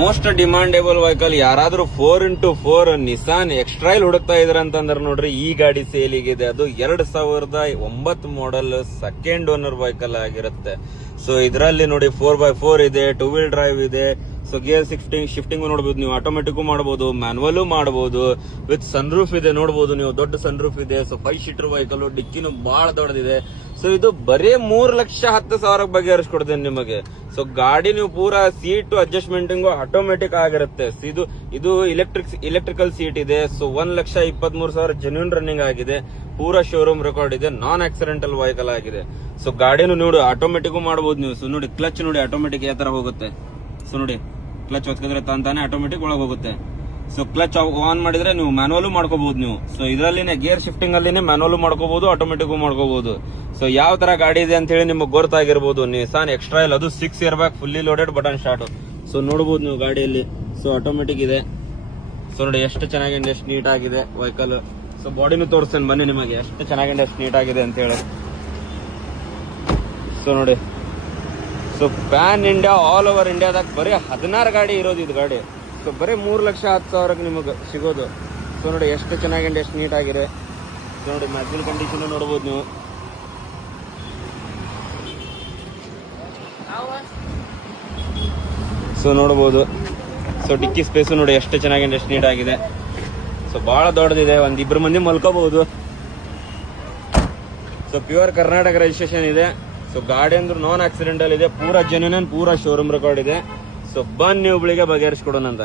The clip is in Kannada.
ಮೋಸ್ಟ್ ಡಿಮಾಂಡೇಬಲ್ ವೆಹಿಕಲ್ ಯಾರಾದ್ರೂ 4x4 ನಿಸಾನ್ ಎಕ್ಸ್ಟ್ರೈಲ್ ಹುಡುಕ್ತಾ ಇದ್ರ ಅಂತಂದ್ರೆ ನೋಡ್ರಿ ಈ ಗಾಡಿ ಸೇಲಿಗಿದೆ. ಅದು 2009 ಮಾಡೆಲ್ ಸೆಕೆಂಡ್ ಓನರ್ ವೆಹಿಕಲ್ ಆಗಿರುತ್ತೆ. ಸೊ ಇದರಲ್ಲಿ ನೋಡಿ 4x4 ಇದೆ, 2 ವೀಲ್ ಡ್ರೈವ್ ಇದೆ. ಸೊ ಗೇರ್ ಶಿಫ್ಟಿಂಗ್ ನೋಡಬಹುದು ನೀವು, ಆಟೋಮೆಟಿಕ್ ಮಾಡಬಹುದು, ಮ್ಯಾನ್ಯಲ್ ಮಾಡಬಹುದು, ವಿತ್ ಸನ್ ರೂಫ್ ಇದೆ ನೋಡಬಹುದು ನೀವು, ದೊಡ್ಡ ಸನ್ ರೂಫ್ ಇದೆ. ಸೊ 5 ಸೀಟರ್ ವೆಹಿಕಲ್, ಡಿಕ್ಕಿನೂ ಬಹಳ ದೊಡ್ಡದಿದೆ. ಸೊ ಇದು ಬರೀ 3,10,000 ಬಗೆಹರಿಸ್ಕೊಡ್ತೇನೆ ನಿಮಗೆ. ಸೊ ಗಾಡಿ ನೀವು ಪೂರಾ ಸೀಟ್ ಅಡ್ಜಸ್ಟ್ಮೆಂಟಿಂಗು ಆಟೋಮೆಟಿಕ್ ಆಗಿರುತ್ತೆ. ಇದು ಇಲೆಕ್ಟ್ರಿಕಲ್ ಸೀಟ್ ಇದೆ. ಸೊ 1,23,000 ಜೆನ್ಯೂನ್ ರನ್ನಿಂಗ್ ಆಗಿದೆ. ಪೂರಾ ಶೋರೂಮ್ ರೆಕಾರ್ಡ್ ಇದೆ. ನಾನ್ ಆಕ್ಸಿಡೆಂಟಲ್ ವೆಹಿಕಲ್ ಆಗಿದೆ. ಸೊ ಗಾಡಿನೂ ನೋಡಿ ಆಟೋಮೆಟಿಕ್ ಮಾಡಬಹುದು ನೀವು. ಸೊ ನೋಡಿ ಕ್ಲಚ್ ನೋಡಿ ಆಟೋಮೆಟಿಕ್ ಯಾವ ತರ ಹೋಗುತ್ತೆ. ಸೊ ನೋಡಿ ಕ್ಲಚ್ ಹೊತ್ಕಿದ್ರೆ ತಾನೇ ಆಟೋಮೆಟಿಕ್ ಒಳಗೆ ಹೋಗುತ್ತೆ. ಸೊ ಕ್ಲಚ್ ಆನ್ ಮಾಡಿದ್ರೆ ನೀವು ಮ್ಯಾನುವಲ್ ಮಾಡ್ಕೋಬಹುದು ನೀವು. ಸೊ ಇದರಲ್ಲಿನೇ ಗೇರ್ ಶಿಫ್ಟಿಂಗ್ ಅಲ್ಲಿನೇ ಮ್ಯಾನುವಲ್ ಮಾಡ್ಕೋಬಹುದು, ಆಟೋಮೆಟಿಕ್ ಮಾಡ್ಕೋಬಹುದು. ಸೊ ಯಾವ ತರ ಗಾಡಿ ಇದೆ ಅಂತ ಹೇಳಿ ನಿಮಗೆ ಗೊತ್ತಾಗಿರ್ಬೋದು. ನಿಸಾನ್ ಎಕ್ಸ್ಟ್ರೈಲ್, ಅದು 6 year back fully loaded button start. So ನೋಡಬಹುದು ನೀವು ಗಾಡಿಯಲ್ಲಿ. ಸೊ ಆಟೋಮೆಟಿಕ್ ಇದೆ. ಸೊ ನೋಡಿ ಎಷ್ಟು ಚೆನ್ನಾಗಿದೆ, ಎಷ್ಟು ನೀಟ್ ಆಗಿದೆ ವೆಹಿಕಲ್. ಸೊ ಬಾಡಿನೂ ತೋರಿಸ್ತೇನೆ ಬನ್ನಿ ನಿಮಗೆ, ಎಷ್ಟು ಚೆನ್ನಾಗಿದೆ, ಎಷ್ಟು ನೀಟ್ ಆಗಿದೆ ಅಂತ ಹೇಳಿ. ಸೊ ನೋಡಿ, so PAN India all over ಇಂಡಿಯಾದಾಗ ಬರೀ 16 ಗಾಡಿ ಇರೋದು ಇದು ಗಾಡಿ. ಸೊ ಬರೀ 3,10,000 ನಿಮಗೆ ಸಿಗೋದು. ಸೊ ನೋಡಿ ಎಷ್ಟು ಚೆನ್ನಾಗಿದೆ, ಎಷ್ಟು ನೀಟ್ ಆಗಿದೆ. ಸೊ ನೋಡಿ ಮ್ಯಾಗ್ಜಿನ್ ಕಂಡೀಷನ್ ನೋಡಬಹುದು ನೀವು. ಸೊ ನೋಡಬಹುದು. ಸೊ ಡಿಕ್ಕಿ ಸ್ಪೇಸ್ ನೋಡಿ ಎಷ್ಟು ಚೆನ್ನಾಗಿದೆ, ಎಷ್ಟು ನೀಟ್ ಆಗಿದೆ. ಸೊ ಬಹಳ ದೊಡ್ಡದಿದೆ, ಒಂದಿಬ್ರು ಮಂದಿ ಮಲ್ಕೋಬಹುದು. ಸೊ ಪ್ಯೂರ್ ಕರ್ನಾಟಕ ರಿಜಿಸ್ಟ್ರೇಷನ್ ಇದೆ. ಸೊ ಗಾಡಿ ಅಂದ್ರೆ ನಾನ್ ಆಕ್ಸಿಡೆಂಟಲ್ ಇದೆ, ಪೂರಾ ಜೆನ್ಯೂನ್, ಪೂರಾ ಶೋರೂಮ್ ರೆಕಾರ್ಡ್ ಇದೆ. ಸೊ ಬನ್ನಿ ಹುಬ್ಳಿಗೆ ಬಗೆಹರಿಸ್ಕೊಡೋಣ ಅಂತ.